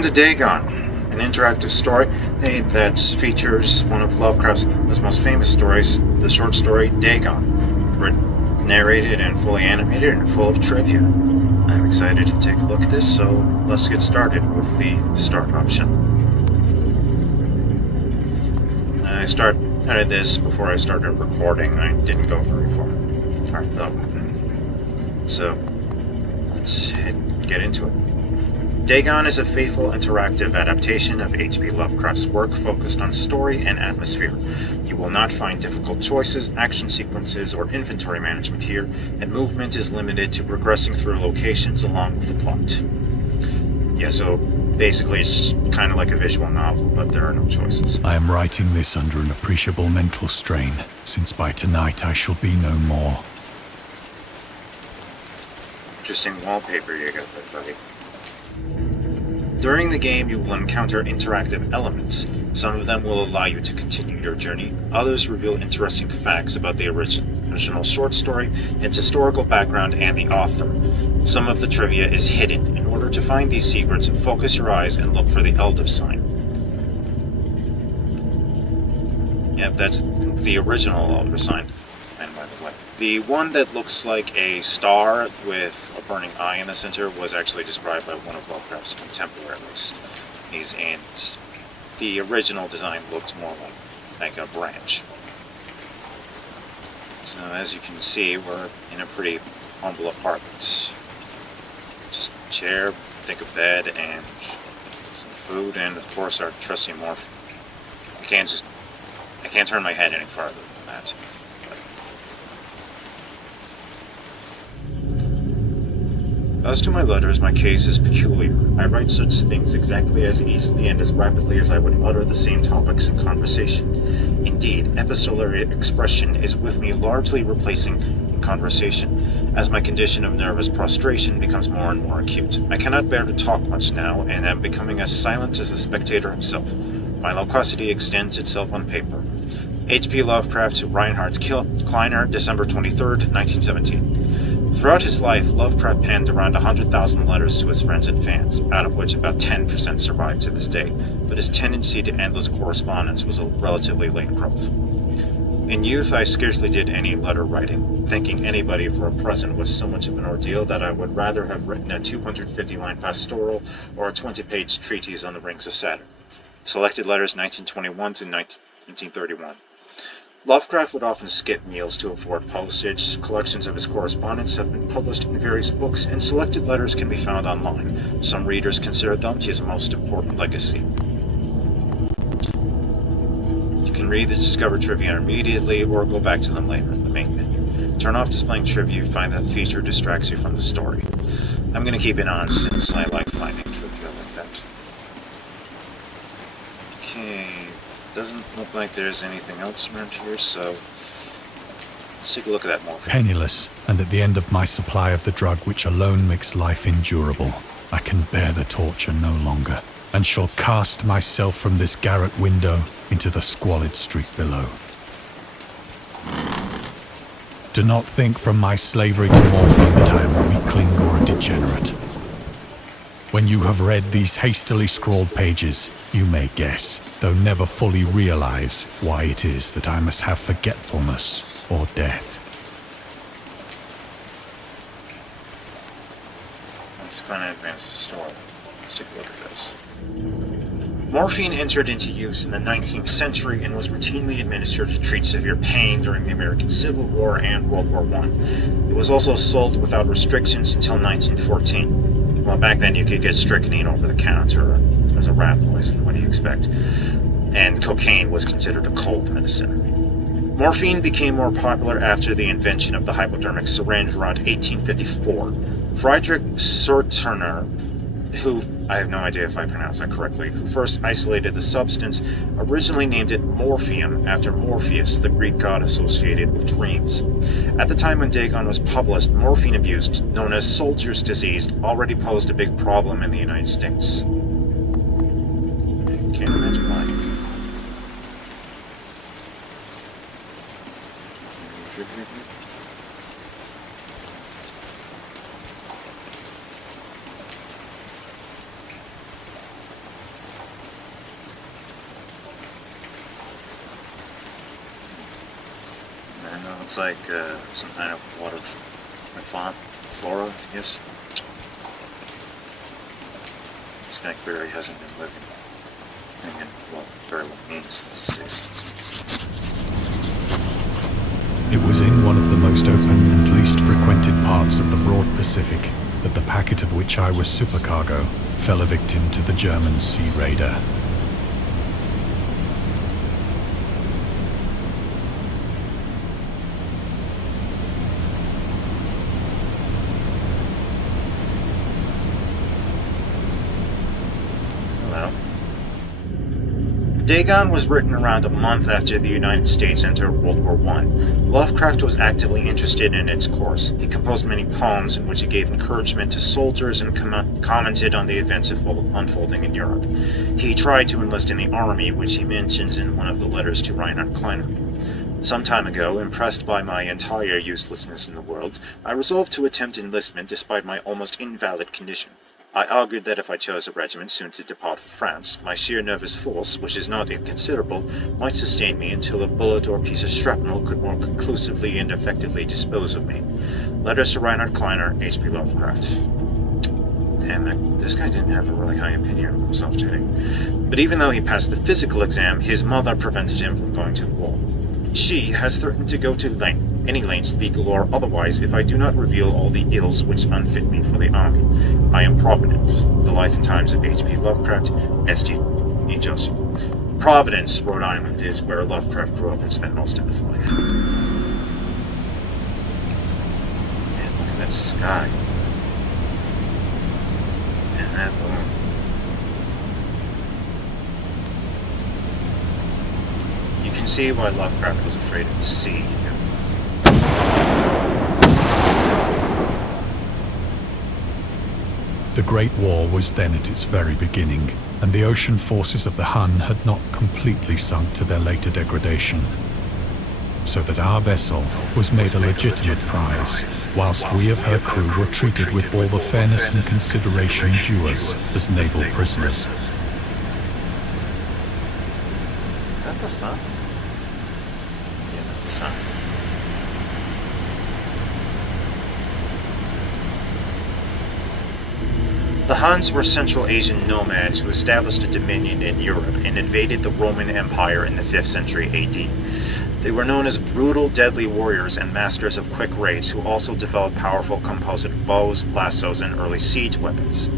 Welcome to Dagon, an interactive story that features one of Lovecraft's most famous stories, the short story Dagon, narrated and fully animated and full of trivia. I'm excited to take a look at this, so let's get started with the start option. I started this before I started recording. I didn't go very far though. So let's get into it. Dagon is a faithful interactive adaptation of H.P. Lovecraft's work focused on story and atmosphere. You will not find difficult choices, action sequences, or inventory management here, and movement is limited to progressing through locations along with the plot. Yeah, so basically it's kind of like a visual novel, but there are no choices. I am writing this under an appreciable mental strain, since by tonight I shall be no more. Interesting wallpaper you got there, buddy. During the game, you will encounter interactive elements. Some of them will allow you to continue your journey. Others reveal interesting facts about the original short story, its historical background, and the author. Some of the trivia is hidden. In order to find these secrets, focus your eyes and look for the Elder sign. Yep, that's the original Elder sign. And by the way, the one that looks like a star with a burning eye in the center was actually described by one of Lovecraft's contemporaries. And the original design looked more like a branch. So as you can see, we're in a pretty humble apartment. Just a chair, think a bed, and some food, and of course our trusty morph. I can't turn my head any farther than that. As to my letters, my case is peculiar. I write such things exactly as easily and as rapidly as I would utter the same topics in conversation. Indeed, epistolary expression is with me largely replacing in conversation, as my condition of nervous prostration becomes more and more acute. I cannot bear to talk much now, and am becoming as silent as the spectator himself. My loquacity extends itself on paper. H.P. Lovecraft to Reinhard Kleiner, December 23rd, 1917. Throughout his life, Lovecraft penned around 100,000 letters to his friends and fans, out of which about 10% survive to this day, but his tendency to endless correspondence was a relatively late growth. In youth, I scarcely did any letter writing, thanking anybody for a present was so much of an ordeal that I would rather have written a 250-line pastoral or a 20-page treatise on the rings of Saturn. Selected letters 1921 to 1931. Lovecraft would often skip meals to afford postage. Collections of his correspondence have been published in various books, and selected letters can be found online. Some readers consider them his most important legacy. You can read the discovered trivia immediately, or go back to them later in the main menu. Turn off displaying trivia if you find that feature distracts you from the story. I'm going to keep it on since I like finding trivia like that. Okay. Doesn't look like there's anything else around here, so let's take a look at that morphine. Penniless, and at the end of my supply of the drug which alone makes life endurable, I can bear the torture no longer, and shall cast myself from this garret window into the squalid street below. Do not think from my slavery to morphine that I am a weakling or a degenerate. When you have read these hastily scrawled pages, you may guess, though never fully realize, why it is that I must have forgetfulness or death. Let's kind of advance the story. Let's take a look at this. Morphine entered into use in the 19th century and was routinely administered to treat severe pain during the American Civil War and World War I. It was also sold without restrictions until 1914. Well, back then you could get strychnine over the counter as a rat poison, what do you expect? And cocaine was considered a cold medicine. Morphine became more popular after the invention of the hypodermic syringe around 1854. Friedrich Serturner, who, I have no idea if I pronounced that correctly, who first isolated the substance, originally named it morphium after Morpheus, the Greek god associated with dreams. At the time when Dagon was published, morphine abuse, known as soldier's disease, already posed a big problem in the United States. I can't imagine why. looks like some kind of water flora, I guess. It's kind of clear he hasn't been living in, well, very long means these days. It was in one of the most open and least frequented parts of the broad Pacific that the packet of which I was supercargo fell a victim to the German sea raider. Dagon was written around a month after the United States entered World War I. Lovecraft was actively interested in its course. He composed many poems in which he gave encouragement to soldiers and commented on the events unfolding in Europe. He tried to enlist in the army, which he mentions in one of the letters to Reinhard Kleiner. Some time ago, impressed by my entire uselessness in the world, I resolved to attempt enlistment despite my almost invalid condition. I argued that if I chose a regiment soon to depart for France, my sheer nervous force, which is not inconsiderable, might sustain me until a bullet or piece of shrapnel could more conclusively and effectively dispose of me. Letters to Reinhard Kleiner, H.P. Lovecraft. Damn, this guy didn't have a really high opinion of himself, did he? But even though he passed the physical exam, his mother prevented him from going to the war. She has threatened to go to any lengths, legal or otherwise, if I do not reveal all the ills which unfit me for the army. I am Providence, the life and times of H.P. Lovecraft, S.G. E. Joseph. Providence, Rhode Island, is where Lovecraft grew up and spent most of his life. Man, look at that sky. And that moon. You can see why Lovecraft was afraid of the sea. The Great War was then at its very beginning, and the ocean forces of the Hun had not completely sunk to their later degradation. So that our vessel was made a legitimate prize, whilst we of her crew were treated with all the fairness and consideration due us as naval prisoners. Is that the sun? Yeah, that's the sun. The Huns were Central Asian nomads who established a dominion in Europe and invaded the Roman Empire in the 5th century AD. They were known as brutal, deadly warriors and masters of quick raids who also developed powerful composite bows, lassos, and early siege weapons.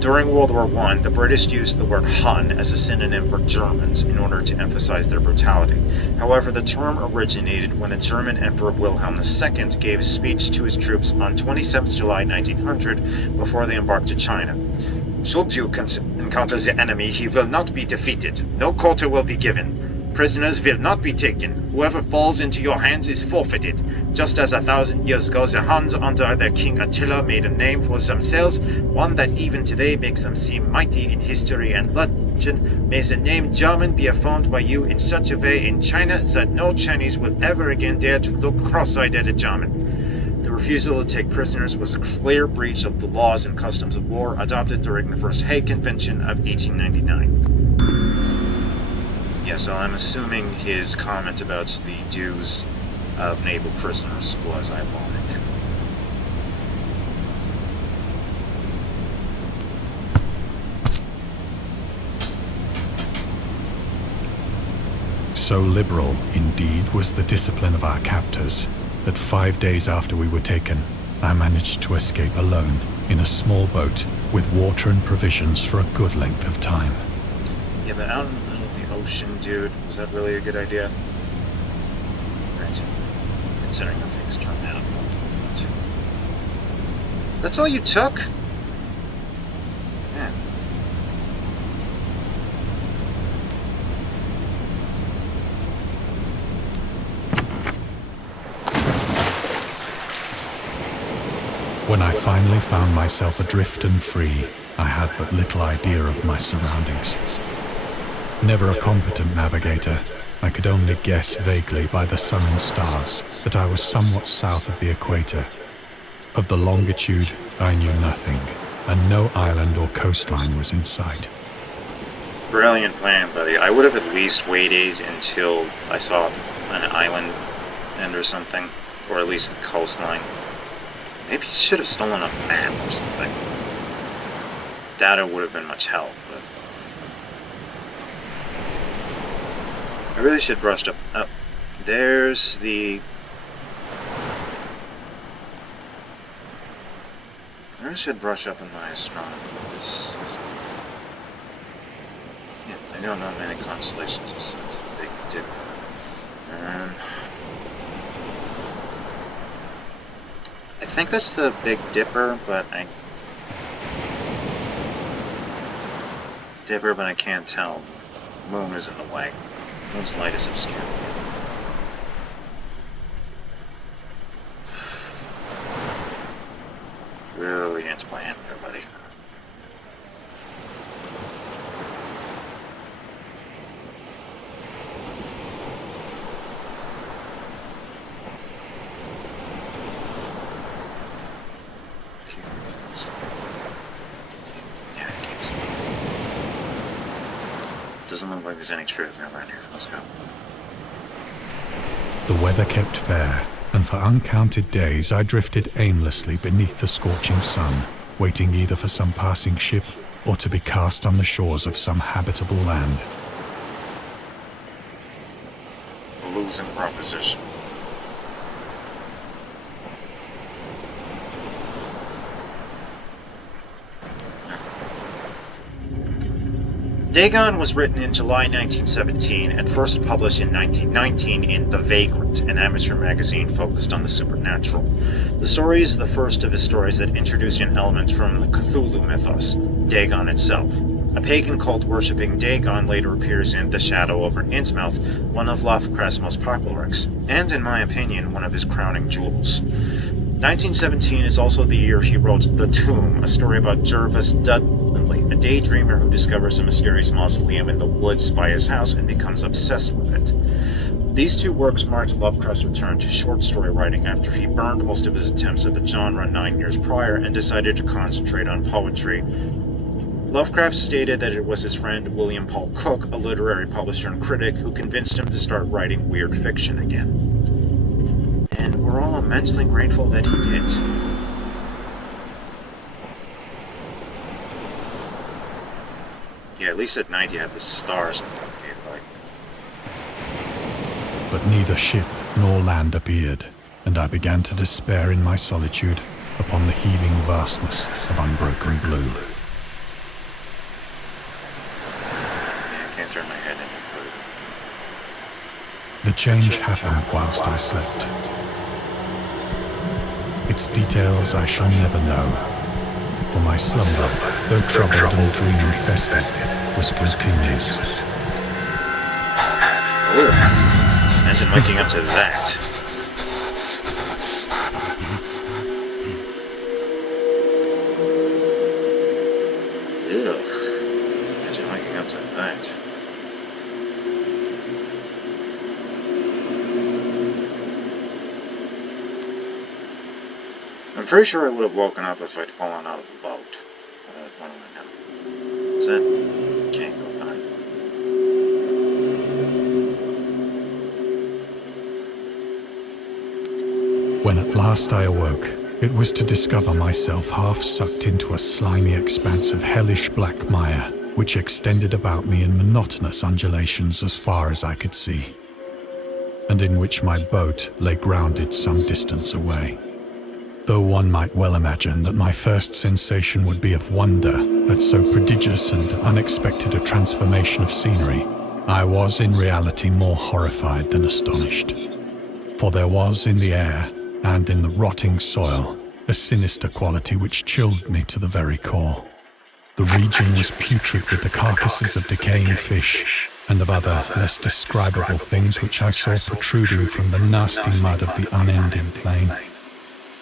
During World War I, the British used the word Hun as a synonym for Germans in order to emphasize their brutality. However, the term originated when the German Emperor Wilhelm II gave a speech to his troops on 27 July 1900 before they embarked to China. Should you encounter the enemy, he will not be defeated. No quarter will be given. Prisoners will not be taken. Whoever falls into your hands is forfeited. Just as 1,000 years ago the Huns under their king Attila made a name for themselves, one that even today makes them seem mighty in history and legend, may the name German be affirmed by you in such a way in China that no Chinese will ever again dare to look cross-eyed at a German. The refusal to take prisoners was a clear breach of the laws and customs of war adopted during the First Hague Convention of 1899. Yeah, so I'm assuming his comment about the dues of naval prisoners was ironic. So liberal, indeed, was the discipline of our captors, that 5 days after we were taken, I managed to escape alone in a small boat with water and provisions for a good length of time. Yeah, but out in the middle of the ocean, dude, was that really a good idea? Right. Considering how things turned out. That's all you took? Yeah. When I finally found myself adrift and free, I had but little idea of my surroundings. Never a competent navigator, I could only guess vaguely by the sun and stars that I was somewhat south of the equator. Of the longitude, I knew nothing, and no island or coastline was in sight. Brilliant plan, buddy. I would have at least waited until I saw an island end or something, or at least the coastline. Maybe he should have stolen a map or something. Data would have been much help, but I really should brush up. There's the. I really should brush up on my astronomy. This is. Yeah, I don't know many constellations besides the Big Dipper. I think that's the Big Dipper, but I can't tell. Moon is in the way. Moon's light is obscured. Really into plan there, buddy. Doesn't look like there's any trivia around here. Let's go. The weather kept fair, and for uncounted days I drifted aimlessly beneath the scorching sun, waiting either for some passing ship or to be cast on the shores of some habitable land. A losing proposition. Dagon was written in July 1917 and first published in 1919 in The Vagrant, an amateur magazine focused on the supernatural. The story is the first of his stories that introduce an element from the Cthulhu Mythos, Dagon itself. A pagan cult worshipping Dagon later appears in The Shadow over Innsmouth, one of Lovecraft's most popular works, and in my opinion, one of his crowning jewels. 1917 is also the year he wrote The Tomb, a story about Jervis Dudley, a daydreamer who discovers a mysterious mausoleum in the woods by his house and becomes obsessed with it. These two works marked Lovecraft's return to short story writing after he burned most of his attempts at the genre 9 years prior and decided to concentrate on poetry. Lovecraft stated that it was his friend William Paul Cook, a literary publisher and critic, who convinced him to start writing weird fiction again. And we're all immensely grateful that he did. Yeah, at least at night you have the stars. But neither ship nor land appeared, and I began to despair in my solitude upon the heaving vastness of unbroken blue. Yeah, I can't turn my head any further. The change happened whilst I slept. Its details I shall never know, for my slumber, though troubled and dream-infested, was continuous. Imagine waking up to that. Ugh. Imagine waking up to that. I'm pretty sure I would have woken up if I'd fallen out of the boat. What do I know? Is that... Can't go by. When at last I awoke, it was to discover myself half sucked into a slimy expanse of hellish black mire, which extended about me in monotonous undulations as far as I could see, and in which my boat lay grounded some distance away. Though one might well imagine that my first sensation would be of wonder at so prodigious and unexpected a transformation of scenery, I was in reality more horrified than astonished. For there was in the air, and in the rotting soil, a sinister quality which chilled me to the very core. The region was putrid with the carcasses of decaying fish, and of other, less describable things which I saw protruding from the nasty mud of the unending plain.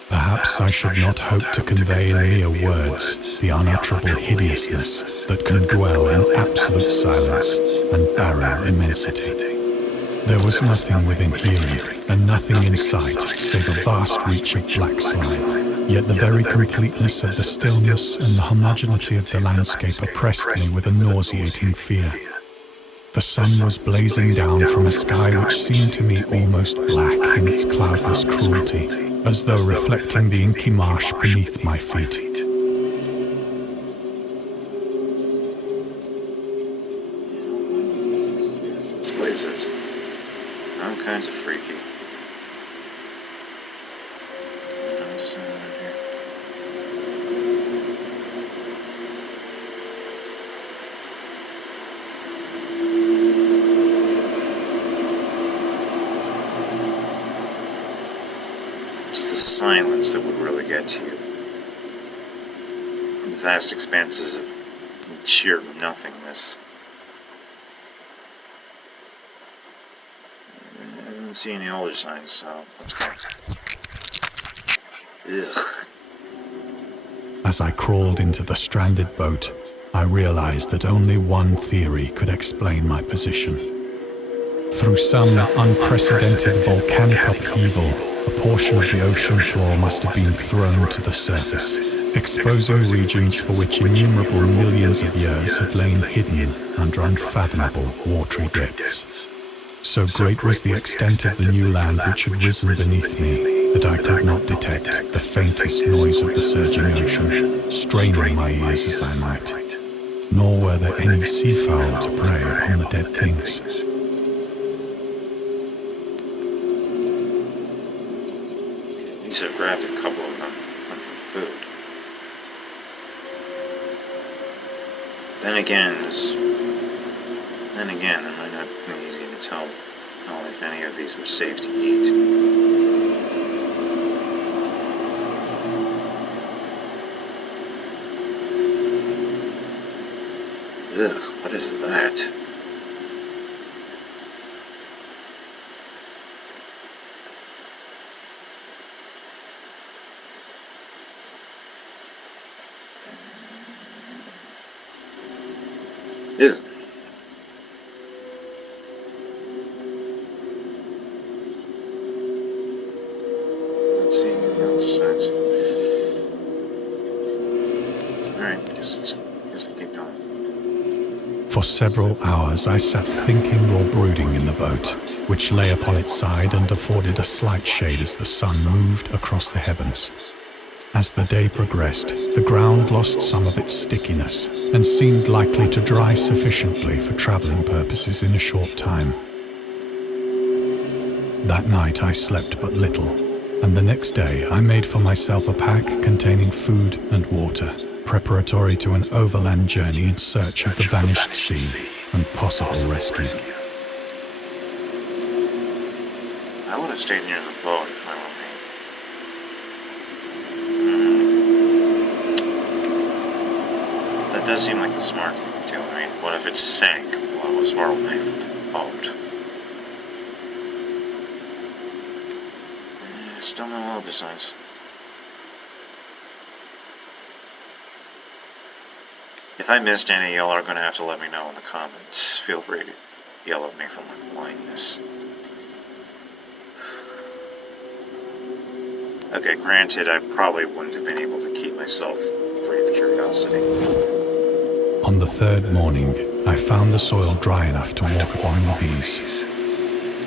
Perhaps I should not hope to convey in mere words the unutterable hideousness that can dwell in absolute silence and barren immensity. There was nothing within hearing, and nothing in sight, save a vast reach of black slime. Yet the very completeness of the stillness and the homogeneity of the landscape oppressed me with a nauseating fear. The sun was blazing down from a sky which seemed to me almost black in its cloudless cruelty, as though reflecting the inky marsh beneath my feet. This place is all kinds of freaky. It's the silence that would really get to you. The vast expanses of sheer nothingness. I don't see any alder signs, so let's go. Ugh. As I crawled into the stranded boat, I realized that only one theory could explain my position. Through some unprecedented volcanic upheaval, a portion of the ocean floor must have been thrown to the surface, exposing regions for which innumerable millions of years had lain hidden under unfathomable watery depths. So great was the extent of the new land which had risen beneath me that I could not detect the faintest noise of the surging ocean, straining my ears as I might. Nor were there any seafowl to prey upon the dead things. These have grabbed a couple of them, went for food. Then again, it might not be easy to tell if any of these were safe to eat. Ugh, what is that? Ugh. Not seeing any other signs. Alright, guess we keep going. For several hours I sat thinking or brooding in the boat, which lay upon its side and afforded a slight shade as the sun moved across the heavens. As the day progressed, the ground lost some of its stickiness and seemed likely to dry sufficiently for traveling purposes in a short time. That night I slept but little, and the next day I made for myself a pack containing food and water, preparatory to an overland journey in search of the vanished sea and possible rescue. I would have stayed near the boat if I were me. That does seem like the smart thing to do. I mean, what if it sank while it was far away from the boat? Still no alder signs. If I missed any, y'all are going to have to let me know in the comments. Feel free to yell at me for my blindness. Okay, granted, I probably wouldn't have been able to keep myself free of curiosity. On the third morning, I found the soil dry enough to walk upon with ease.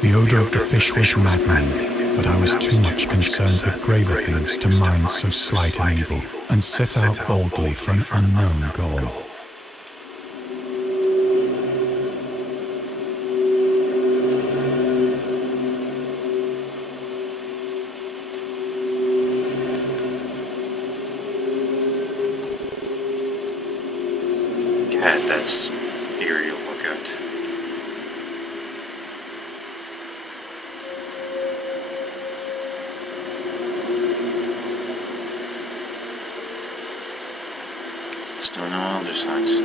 The odor of the fish was maddening, but I was too much concerned with graver things to mind so slight an evil, and set out boldly for an unknown goal. God, that's eerie to look at. Still no alder signs.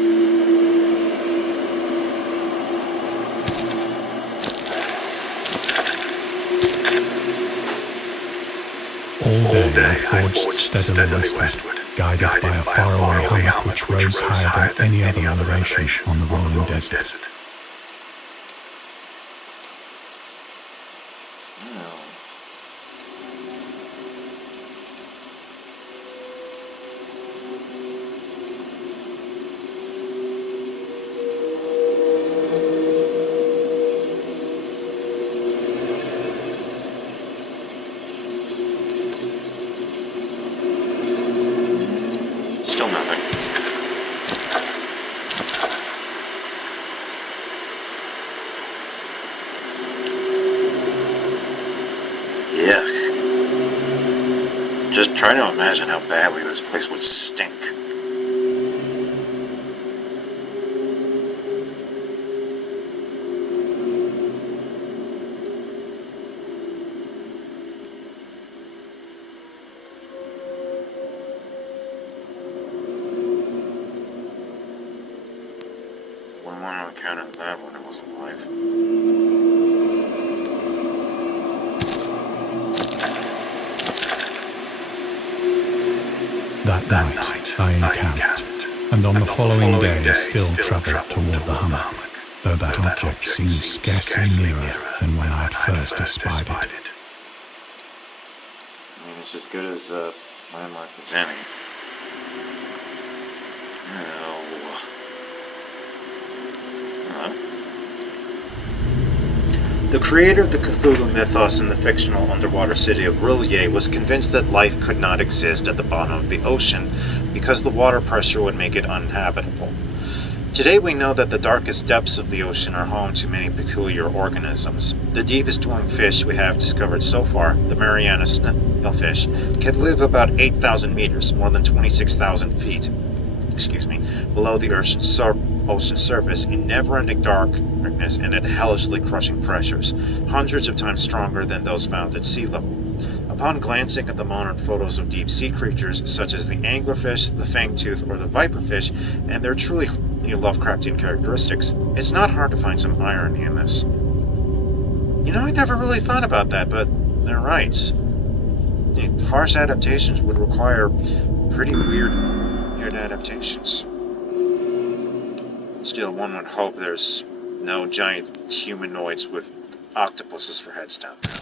All day I forged steadily westward, guided by a faraway hummock which rose higher than any other elevation on the rolling desert. Just try to imagine how badly this place would stink. Wouldn't want to encounter that when I was alive. That night, I encamped, and on the following day still travelled toward the hummock, though that object seemed scarcely nearer than when I had first espied it. I mean, it's as good as landmark as any. Oh. Hello? The creator of the Cthulhu Mythos and the fictional underwater city of whirl was convinced that life could not exist at the bottom of the ocean because the water pressure would make it uninhabitable. Today we know that the darkest depths of the ocean are home to many peculiar organisms. The deepest dwelling fish we have discovered so far, the Mariana snailfish, can live about 8,000 meters, more than 26,000 feet, below the ocean surface in never-ending darkness and at hellishly crushing pressures, hundreds of times stronger than those found at sea level. Upon glancing at the modern photos of deep-sea creatures such as the anglerfish, the fangtooth, or the viperfish, and their truly Lovecraftian characteristics, it's not hard to find some irony in this. You know, I never really thought about that, but they're right. Harsh adaptations would require pretty weird adaptations. Still, one would hope there's no giant humanoids with octopuses for heads down there.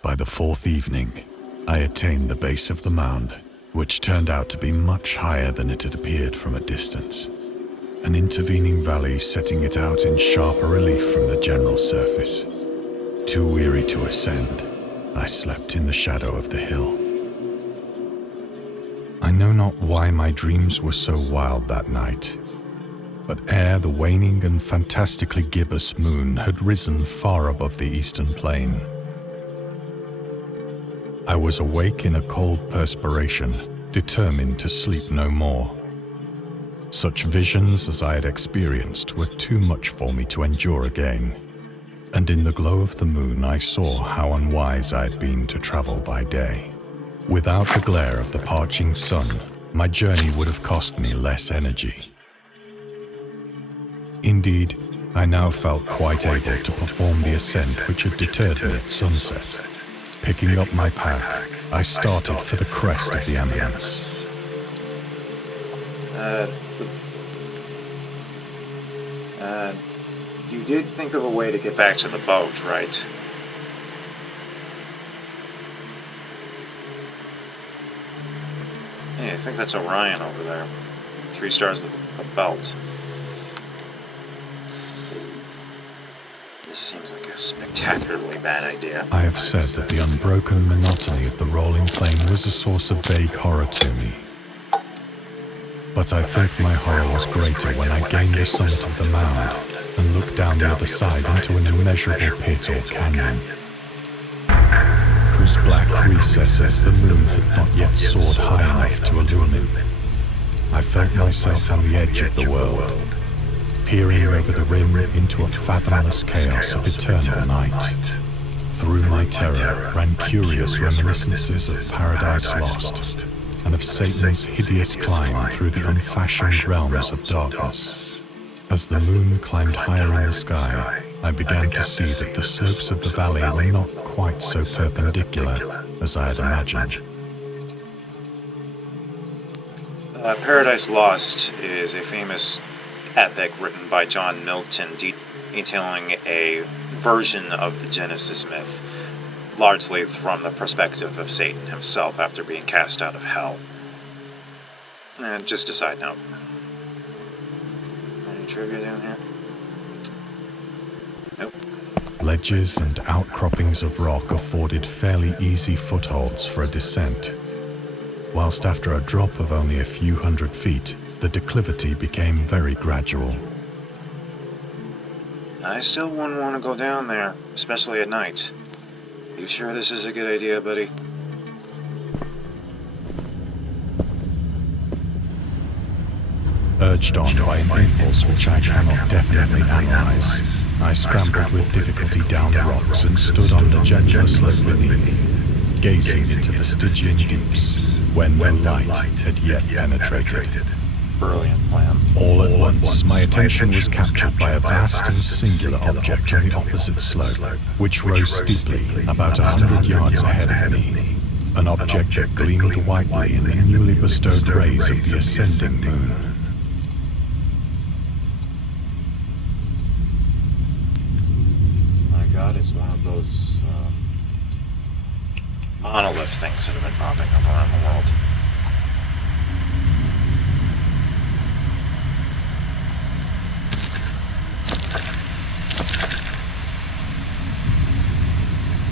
By the fourth evening, I attained the base of the mound, which turned out to be much higher than it had appeared from a distance. An intervening valley setting it out in sharper relief from the general surface. Too weary to ascend, I slept in the shadow of the hill. I know not why my dreams were so wild that night, but ere the waning and fantastically gibbous moon had risen far above the eastern plain, I was awake in a cold perspiration, determined to sleep no more. Such visions as I had experienced were too much for me to endure again, and in the glow of the moon I saw how unwise I had been to travel by day. Without the glare of the parching sun, my journey would have cost me less energy. Indeed, I now felt quite able to perform the ascent which had deterred me at sunset. Picking up my pack, I started for the crest of the eminence. You did think of a way to get back to the boat, right? Hey, I think that's Orion over there. 3 stars with a belt. This seems like a spectacularly bad idea. I have said that the unbroken monotony of the rolling plain was a source of vague horror to me. But I think my horror was greater when I gained the summit of the mound and looked down the other side into an immeasurable pit or canyon, whose black recesses the moon had not yet soared high enough to illumine. I felt myself on the edge of the world, peering over the rim into a fathomless chaos of eternal night. Through my terror ran curious reminiscences of Paradise Lost, and of Satan's hideous climb through the unfashioned realms of darkness. As the moon climbed higher in the sky, I began to see that the slopes of the valley were not quite so perpendicular as I had imagined. Paradise Lost is a famous epic written by John Milton detailing a version of the Genesis myth, largely from the perspective of Satan himself after being cast out of hell. And just a side note. Any trivia down here? Nope. Ledges and outcroppings of rock afforded fairly easy footholds for a descent. whilst after a drop of only a few hundred feet, the declivity became very gradual. I still wouldn't want to go down there, especially at night. You sure this is a good idea, buddy? Urged on by an impulse which I cannot definitely analyze, I scrambled with difficulty down the rocks and stood on the gentler slope beneath, gazing into the Stygian deeps, where no light had yet penetrated. Brilliant plan. All at once, my attention was captured by a vast and singular object on the opposite slope, which rose steeply about 100 yards ahead of me. An object that gleamed whitely in the newly bestowed rays of the ascending moon. My god, it's one of those monolith things that have been popping up around the world.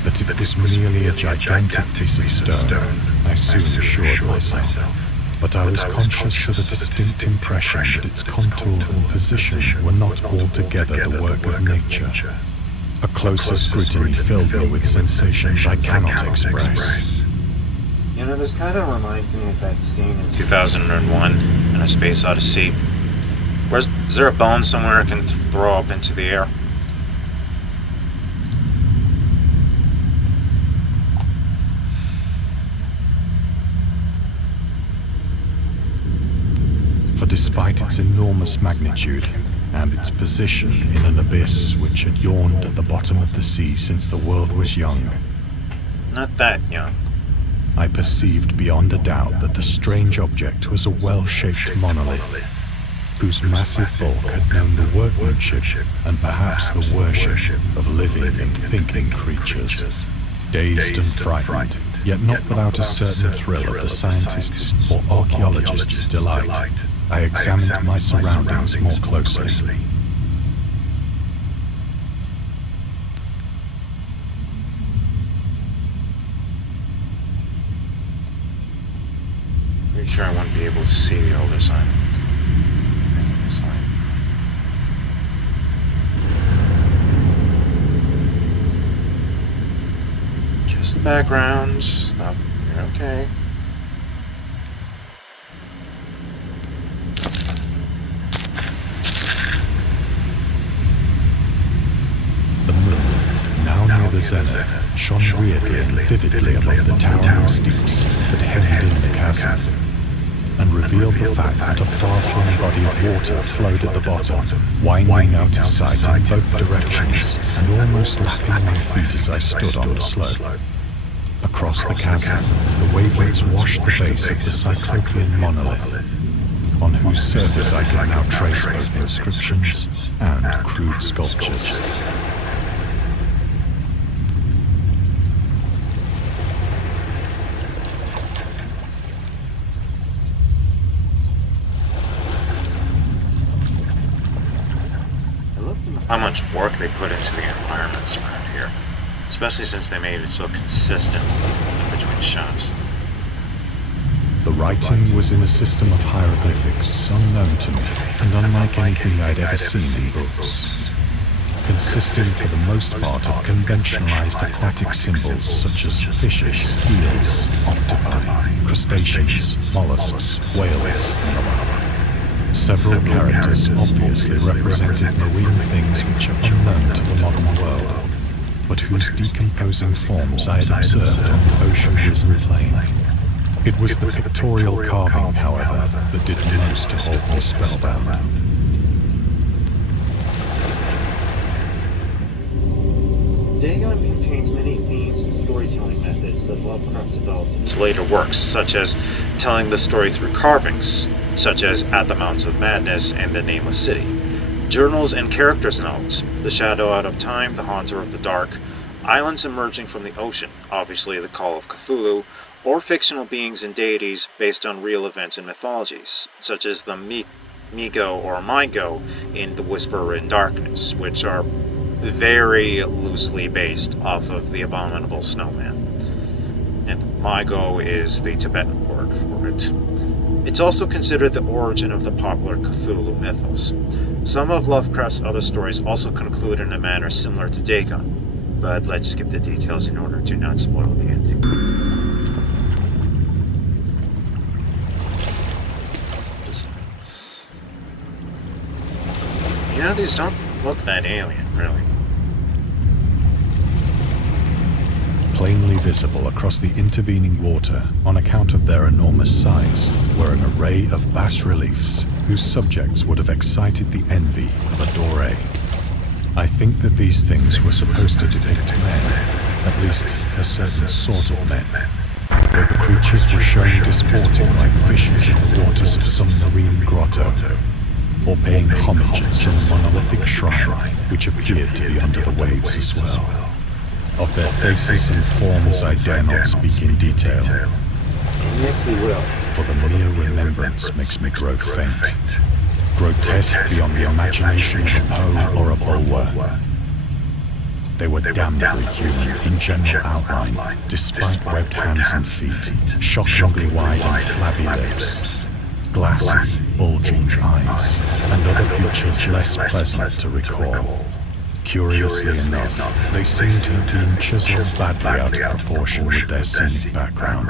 That it was merely a gigantic piece of stone, I soon assured myself. But I was conscious of a distinct impression that its contour and position were not altogether the work of nature. A closer scrutiny filled me with sensations I cannot express. You know, this kind of reminds me of that scene in 2001 in A Space Odyssey. Is there a bone somewhere I can throw up into the air? For despite its enormous magnitude and its position in an abyss which had yawned at the bottom of the sea since the world was young, Not that young. I perceived beyond a doubt that the strange object was a well-shaped monolith, whose massive bulk had known the workmanship and perhaps the worship of living and thinking creatures. Dazed and frightened, yet not without a certain thrill of the scientist's or archaeologist's delight, I examined my surroundings more closely. Pretty sure I wouldn't be able to see the older sign. This line. Just the background. Stop. You're okay. The moon, now near the zenith, shone weirdly and vividly above the towering steeps that hemmed in the chasm, and revealed the fact that a far-flung body of water flowed at the bottom, winding out of sight in both directions and almost lapping my feet as I stood on the slope. Across the chasm, the wavelets washed the base of the Cyclopean monolith, on whose surface I could now trace both inscriptions and crude sculptures. How much work they put into the environments around here, especially since they made it so consistent in between shots. The writing was in a system of hieroglyphics unknown to me and unlike anything I'd ever seen in books, consisting for the most part of conventionalized aquatic symbols such as fishes, eels, octopi, crustaceans, mollusks, whales, and the like. Several characters obviously represented marine things which are unknown to the modern world, but whose decomposing forms I had observed on the ocean-risen plain. It was the pictorial carving, however, that did most to hold me spellbound. Dagon contains many themes and storytelling methods that Lovecraft developed in his later works, such as telling the story through carvings, such as At the Mountains of Madness and The Nameless City, journals and characters' notes, The Shadow Out of Time, The Haunter of the Dark, islands emerging from the ocean, obviously The Call of Cthulhu, or fictional beings and deities based on real events and mythologies, such as the Migo or Mygo in The Whisperer in Darkness, which are very loosely based off of the abominable snowman. And Mygo is the Tibetan word for it. It's also considered the origin of the popular Cthulhu Mythos. Some of Lovecraft's other stories also conclude in a manner similar to Dagon, but let's skip the details in order to not spoil the ending. You know, these don't look that alien, really. Plainly visible across the intervening water, on account of their enormous size, were an array of bas-reliefs whose subjects would have excited the envy of a doré. I think that these things were supposed to depict men, at least a certain sort of men, though the creatures were shown disporting like fishes in the waters of some marine grotto, or paying homage at some monolithic shrine which appeared to be under the waves as well. Of their faces and forms I dare not speak in detail, for the mere remembrance makes me grow faint, grotesque beyond the imagination of a Poe or a Bulwer. They were damnably human in general outline, despite webbed hands and feet, shockingly wide and flabby lips, glassy, bulging eyes, and other features less pleasant to recall. Curiously enough, they seem to have been chiseled badly out of proportion with their scenic background.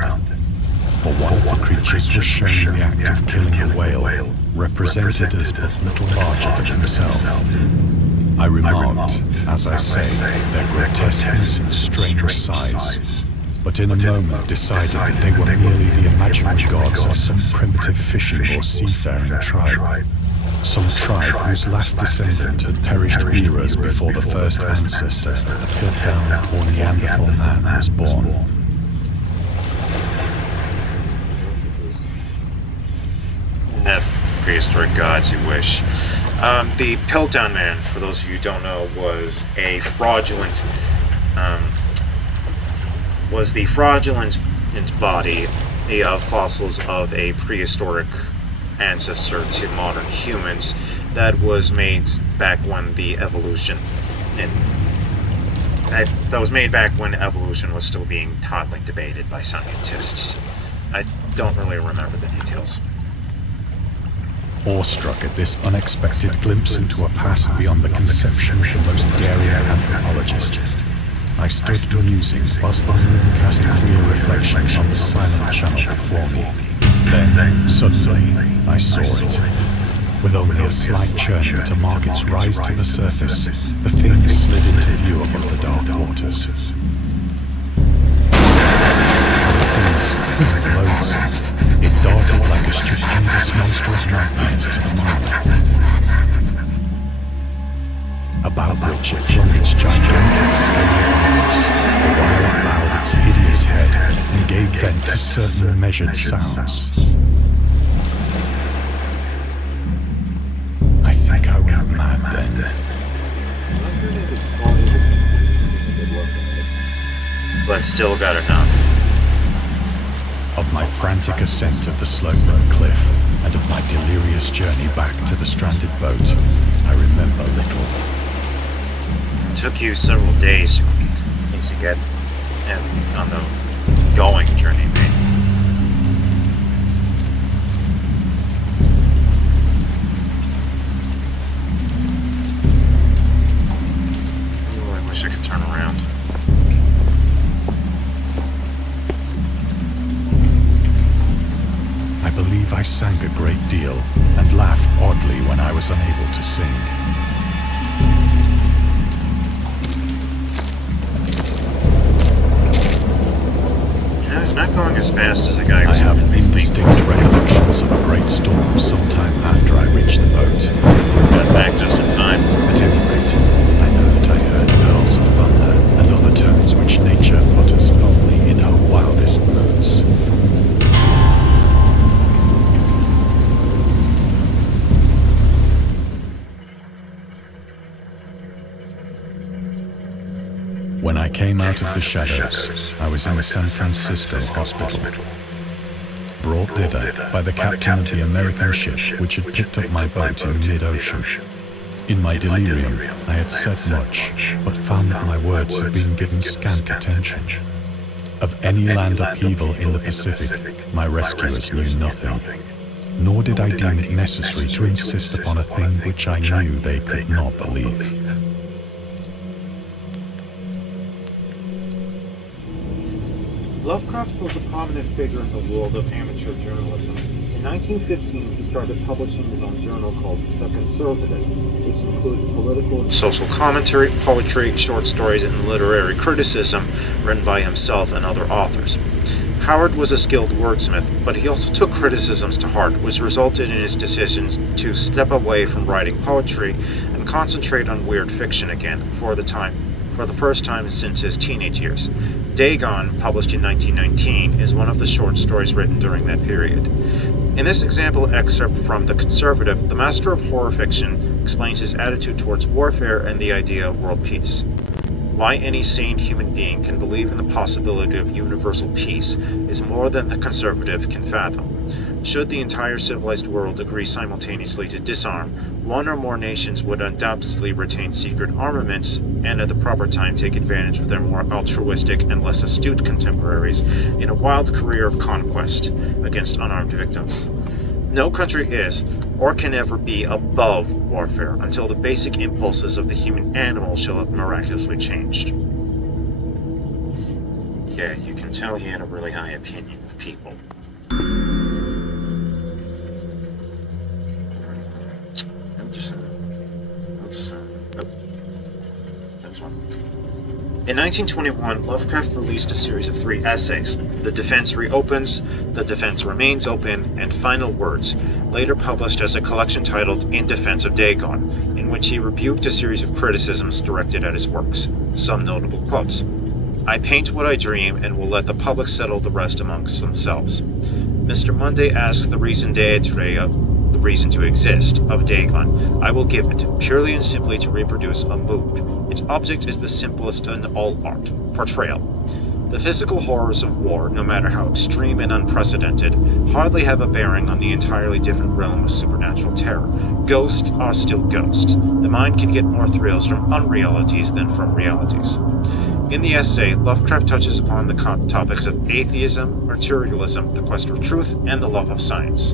For one of the creatures was shown in the act of killing a whale, represented as but little larger than himself. I remarked, as I say, their grotesqueness and strange size, but in a moment decided that they were merely the imaginary gods of some primitive fishing or seafaring tribe. Some tribe whose last descendant had perished eras before the first ancestor of the Piltdown or Neanderthal man was born. Have prehistoric gods who wish. The Piltdown man, for those of you who don't know, was the fraudulent body of fossils of a prehistoric ancestor to modern humans that was made back when the evolution was still being hotly debated by scientists. I don't really remember the details. Awestruck at this unexpected glimpse into a past beyond the conception of the most daring anthropologist, I stood musing whilst the moon cast queer reflections on the silent channel before me. Then, suddenly, I saw it. With only a slight churning to mark its rise to the surface, the thing slid into view above the dark waters. Loathsome, it darted like a stupendous monstrous nightmares to the mind, about which it flung its gigantic scaly arms, the while it bowed its hideous head and gave vent to certain measured sounds. I think I went mad then. But still got enough. Of my frantic ascent of the slope-burnt cliff, and of my delirious journey back to the stranded boat, I remember little. It took you several days to get on the going journey, mate. Oh, I wish I could turn around. I believe I sang a great deal and laughed oddly when I was unable to sing. Not going as fast as the guy was. I have indistinct recollections of a great storm sometime after I reached the boat. Got back just in time. At any rate, I know that I heard pearls of thunder and other tones which nature utters only in her wildest moods. When I came out of the shadows, I was in a San Francisco hospital, brought thither by the captain of the American ship which had picked up my boat in mid-ocean. In my delirium, I had said much, but found that my words had been given scant attention. Of any land upheaval in the Pacific, my rescuers knew nothing. Nor did I deem it necessary to insist upon a thing which I knew they could not believe. Lovecraft was a prominent figure in the world of amateur journalism. In 1915, he started publishing his own journal called The Conservative, which included political and social commentary, poetry, short stories, and literary criticism written by himself and other authors. Howard was a skilled wordsmith, but he also took criticisms to heart, which resulted in his decisions to step away from writing poetry and concentrate on weird fiction again for the first time since his teenage years. Dagon, published in 1919, is one of the short stories written during that period. In this example excerpt from The Conservative, the master of horror fiction explains his attitude towards warfare and the idea of world peace. Why any sane human being can believe in the possibility of universal peace is more than the Conservative can fathom. Should the entire civilized world agree simultaneously to disarm, one or more nations would undoubtedly retain secret armaments and at the proper time take advantage of their more altruistic and less astute contemporaries in a wild career of conquest against unarmed victims. No country is, or can ever be, above warfare until the basic impulses of the human animal shall have miraculously changed. Yeah, you can tell he had a really high opinion of people. In 1921, Lovecraft released a series of 3 essays, The Defense Reopens, The Defense Remains Open, and Final Words, later published as a collection titled In Defense of Dagon, in which he rebuked a series of criticisms directed at his works. Some notable quotes. I paint what I dream and will let the public settle the rest amongst themselves. Mr. Monday asks the reason d'etre of the reason to exist of Dagon. I will give it, purely and simply to reproduce a mood. Its object is the simplest in all art, portrayal. The physical horrors of war, no matter how extreme and unprecedented, hardly have a bearing on the entirely different realm of supernatural terror. Ghosts are still ghosts. The mind can get more thrills from unrealities than from realities. In the essay, Lovecraft touches upon the topics of atheism, materialism, the quest for truth, and the love of science.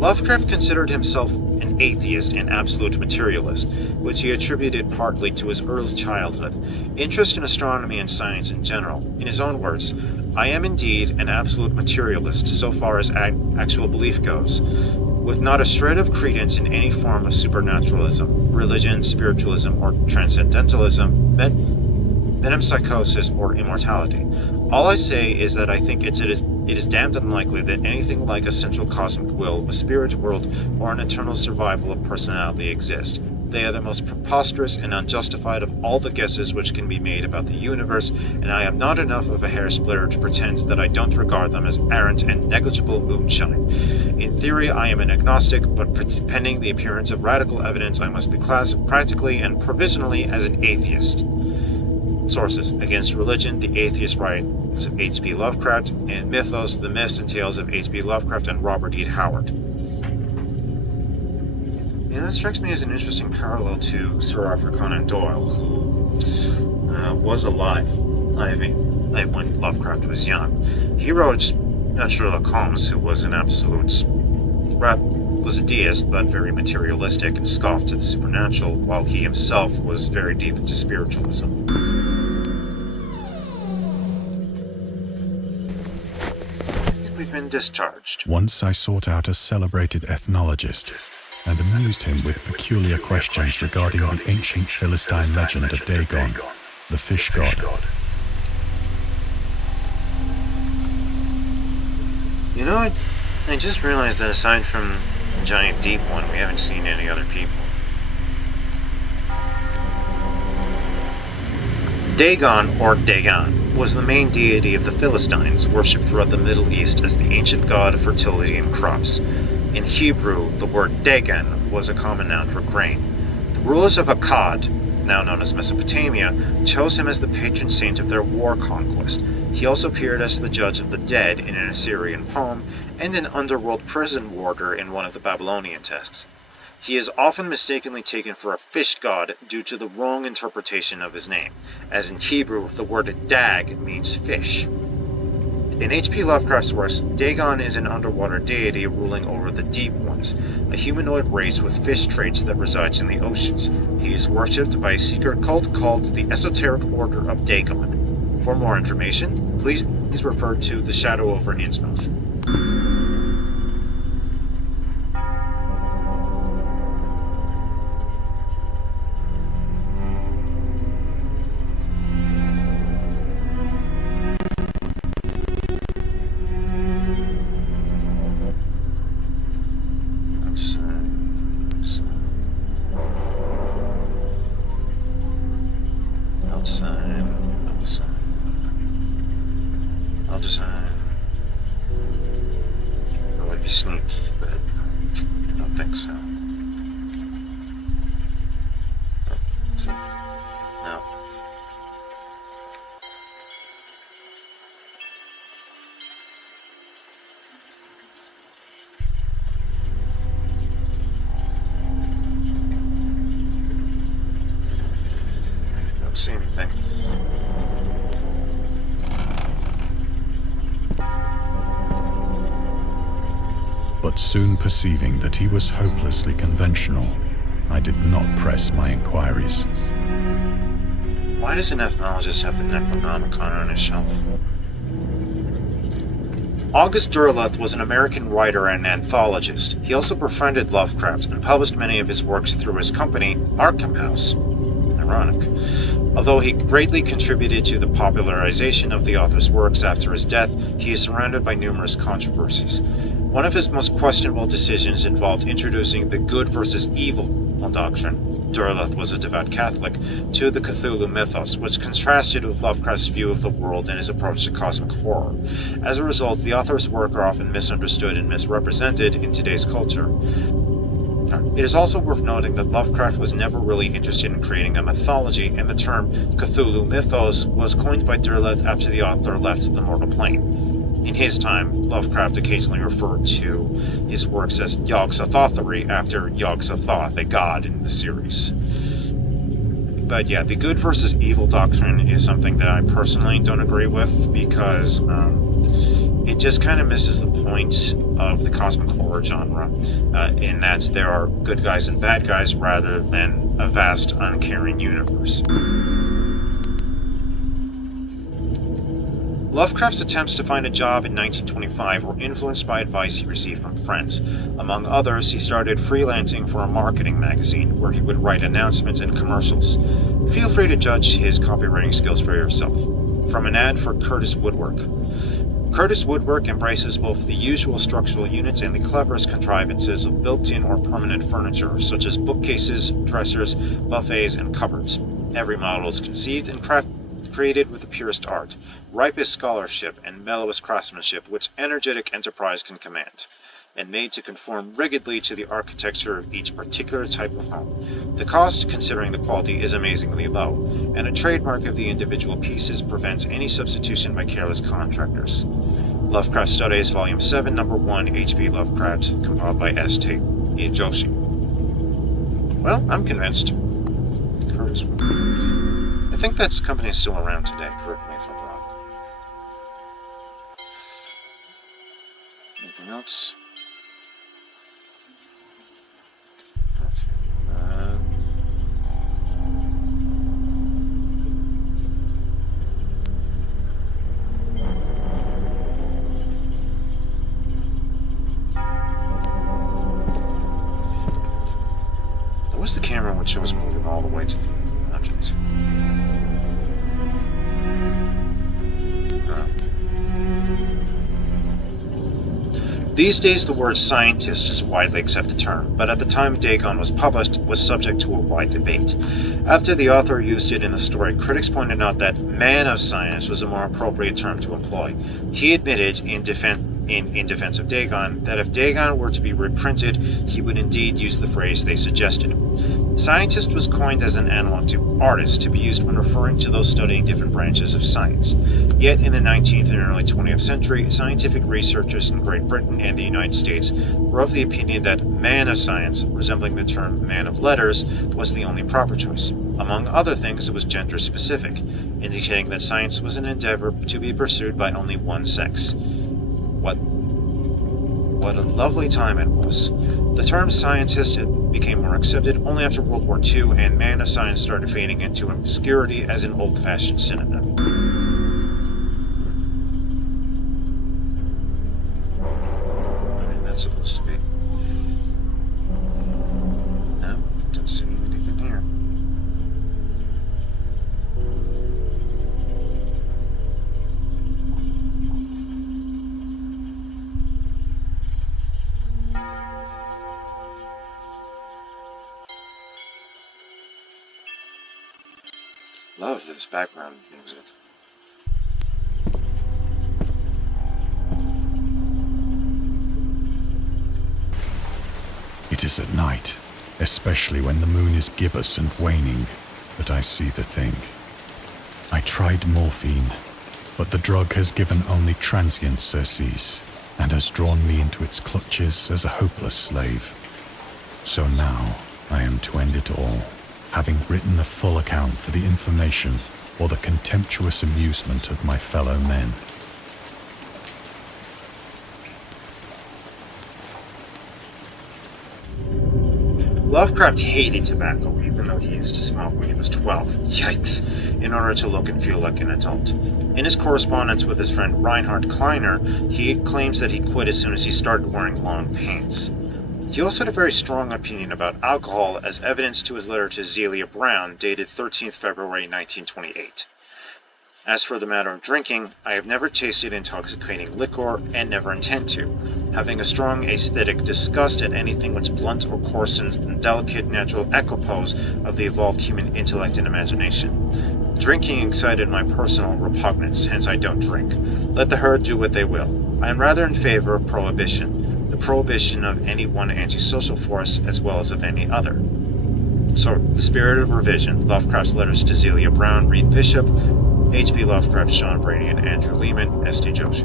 Lovecraft considered himself an atheist and absolute materialist, which he attributed partly to his early childhood, interest in astronomy and science in general. In his own words, I am indeed an absolute materialist so far as actual belief goes, with not a shred of credence in any form of supernaturalism, religion, spiritualism, or transcendentalism, metempsychosis, or immortality. All I say is that I think it is damned unlikely that anything like a central cosmic will, a spirit world, or an eternal survival of personality exist. They are the most preposterous and unjustified of all the guesses which can be made about the universe, and I am not enough of a hair-splitter to pretend that I don't regard them as errant and negligible moonshine. In theory, I am an agnostic, but pending the appearance of radical evidence, I must be classed practically and provisionally as an atheist. Sources: Against Religion, The Atheist Writings of H.P. Lovecraft, and Mythos, The Myths and Tales of H.P. Lovecraft and Robert E. Howard. And that strikes me as an interesting parallel to Sir Arthur Conan Doyle, who was alive when Lovecraft was young. He wrote Sherlock Holmes, who was an absolute was a deist, but very materialistic and scoffed at the supernatural, while he himself was very deep into spiritualism. I think we've been discharged. Once I sought out a celebrated ethnologist and amused him with peculiar questions regarding the ancient Philistine legend of Dagon, the fish god. You know, I just realized that aside from the giant deep one, we haven't seen any other people. Dagon, or Dagon, was the main deity of the Philistines, worshipped throughout the Middle East as the ancient god of fertility and crops. In Hebrew, the word Dagon was a common noun for grain. The rulers of Akkad, now known as Mesopotamia, chose him as the patron saint of their war conquest. He also appeared as the judge of the dead in an Assyrian poem, and an underworld prison warder in one of the Babylonian texts. He is often mistakenly taken for a fish god due to the wrong interpretation of his name, as in Hebrew the word dag means fish. In H.P. Lovecraft's works, Dagon is an underwater deity ruling over the deep ones, a humanoid race with fish traits that resides in the oceans. He is worshipped by a secret cult called the Esoteric Order of Dagon. For more information, please refer to The Shadow over Innsmouth. Sneaky, but I don't think so. No. I don't see anything. But soon perceiving that he was hopelessly conventional, I did not press my inquiries. Why does an ethnologist have the Necronomicon on his shelf? August Derleth was an American writer and anthologist. He also befriended Lovecraft and published many of his works through his company, Arkham House. Ironic. Although he greatly contributed to the popularization of the author's works after his death, he is surrounded by numerous controversies. One of his most questionable decisions involved introducing the good versus evil doctrine. Derleth was a devout Catholic, to the Cthulhu Mythos, which contrasted with Lovecraft's view of the world and his approach to cosmic horror. As a result, the author's work are often misunderstood and misrepresented in today's culture. It is also worth noting that Lovecraft was never really interested in creating a mythology, and the term Cthulhu Mythos was coined by Derleth after the author left the mortal plane. In his time, Lovecraft occasionally referred to his works as Yog-Sothothery after Yog-Sothoth, a god in the series. But yeah, the good versus evil doctrine is something that I personally don't agree with, because it just kind of misses the point of the cosmic horror genre, in that there are good guys and bad guys rather than a vast, uncaring universe. Lovecraft's attempts to find a job in 1925 were influenced by advice he received from friends. Among others, he started freelancing for a marketing magazine, where he would write announcements and commercials. Feel free to judge his copywriting skills for yourself. From an ad for Curtis Woodwork. Curtis Woodwork embraces both the usual structural units and the cleverest contrivances of built-in or permanent furniture, such as bookcases, dressers, buffets, and cupboards. Every model is conceived and created with the purest art, ripest scholarship, and mellowest craftsmanship which energetic enterprise can command, and made to conform rigidly to the architecture of each particular type of home. The cost, considering the quality, is amazingly low, and a trademark of the individual pieces prevents any substitution by careless contractors. Lovecraft Studies, Volume 7, Number 1, H.P. Lovecraft, compiled by S.T. Joshi. Well, I'm convinced. Curtis. I think that company is still around today, correct me if I'm wrong. Anything else? Where's the camera which shows moving all the way to the object? These days the word scientist is a widely accepted term, but at the time Dagon was published, it was subject to a wide debate. After the author used it in the story, critics pointed out that man of science was a more appropriate term to employ. He admitted, in in Defense of Dagon, that if Dagon were to be reprinted, he would indeed use the phrase they suggested. Scientist was coined as an analog to artist, to be used when referring to those studying different branches of science. Yet in the 19th and early 20th century, scientific researchers in Great Britain and the United States were of the opinion that man of science, resembling the term man of letters, was the only proper choice. Among other things, it was gender-specific, indicating that science was an endeavor to be pursued by only one sex. What a lovely time it was. The term scientist became more accepted only after World War II, and man of science started fading into obscurity as an old-fashioned synonym. What is that supposed to be? No, don't see anything here. Love this background music. It is at night, especially when the moon is gibbous and waning, that I see the thing. I tried morphine, but the drug has given only transient surcease, and has drawn me into its clutches as a hopeless slave. So now I am to end it all, having written a full account for the information or the contemptuous amusement of my fellow men. Lovecraft hated tobacco, even though he used to smoke when he was 12. Yikes! In order to look and feel like an adult. In his correspondence with his friend Reinhard Kleiner, he claims that he quit as soon as he started wearing long pants. He also had a very strong opinion about alcohol, as evidence to his letter to Zelia Brown, dated 13th February 1928. As for the matter of drinking, I have never tasted intoxicating liquor, and never intend to, having a strong aesthetic disgust at anything which blunts or coarsens the delicate natural equipoise of the evolved human intellect and imagination. Drinking excited my personal repugnance, hence I don't drink. Let the herd do what they will. I am rather in favor of prohibition, the prohibition of any one antisocial force as well as of any other. So, The Spirit of Revision, Lovecraft's Letters to Zelia Brown, Reed Bishop, H.P. Lovecraft, Sean Brady, and Andrew Lehman, S.D. Joshi.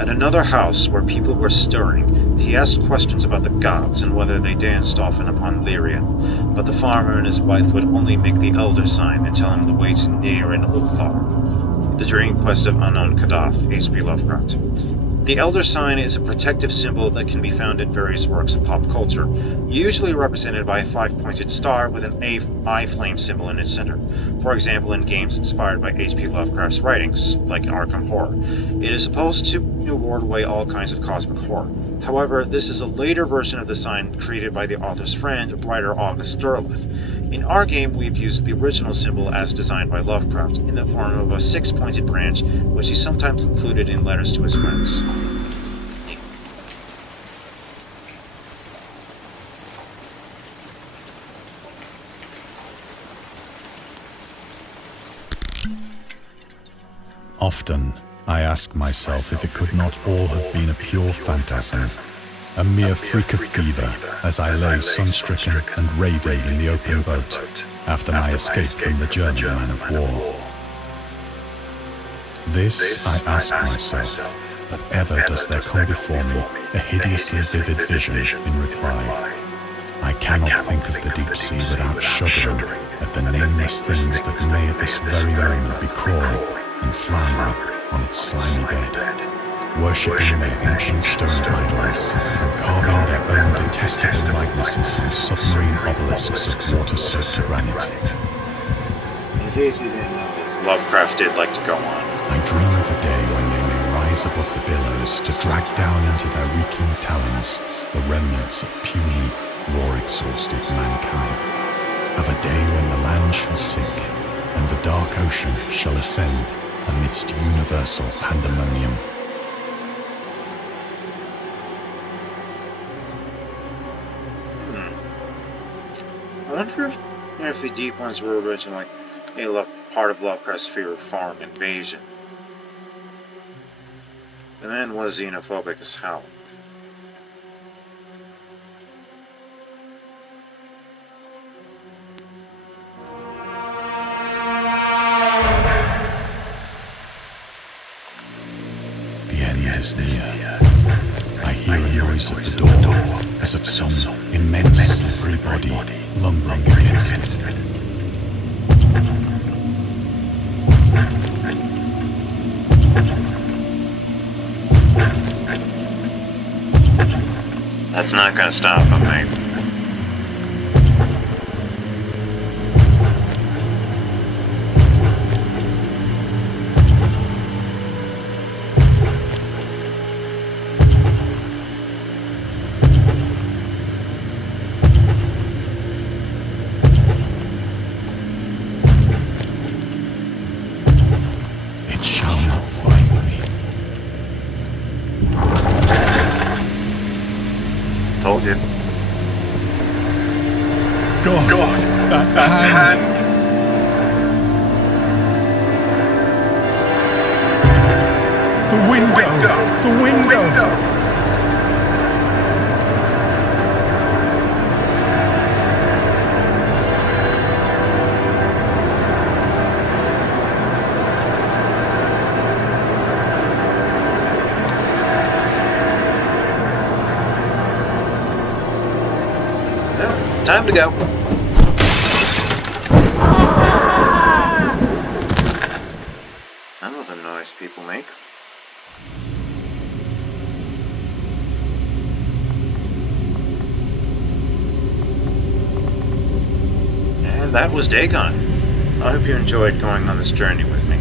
At another house where people were stirring, he asked questions about the gods and whether they danced often upon Lyrian, but the farmer and his wife would only make the elder sign and tell him the way to Nir and Ulthar. The Dream Quest of Unknown Kadath, H.P. Lovecraft. The elder sign is a protective symbol that can be found in various works of pop culture, usually represented by a 5-pointed star with an eye flame symbol in its center. For example, in games inspired by H.P. Lovecraft's writings, like Arkham Horror. It is supposed to ward away all kinds of cosmic horror. However, this is a later version of the sign created by the author's friend, writer August Derleth. In our game, we've used the original symbol as designed by Lovecraft, in the form of a 6-pointed branch, which he sometimes included in letters to his friends. Often, I ask myself if it could not all have been a pure phantasm, a mere freak of fever, as I lay sun-stricken and raving in the open boat after my escape from the German man of war. This I ask myself, but ever does there come before me a hideously vivid vision in reply. I cannot think of the deep sea without shuddering at the nameless things that may at this very moment be crawling and floundering on its slimy bed, worshipping their ancient stone idols, and carving their own detestable likenesses on submarine obelisks of water-soaked granite. In case you didn't know this, Lovecraft did like to go on. I dream of a day when they may rise above the billows to drag down into their reeking talons the remnants of puny, war-exhausted mankind. Of a day when the land shall sink, and the dark ocean shall ascend amidst universal pandemonium. I wonder if the deep ones were originally. Hey, look, part of Lovecraft's fear of foreign invasion. The man was xenophobic as hell. The end is near. I hear a noise at the door, as of some immense slippery body lumbering against it. That's not gonna stop him, mate. It shall not find me. Told you. God, that hand. The window. Well, time to go. That was a noise people make. And that was Dagon. I hope you enjoyed going on this journey with me.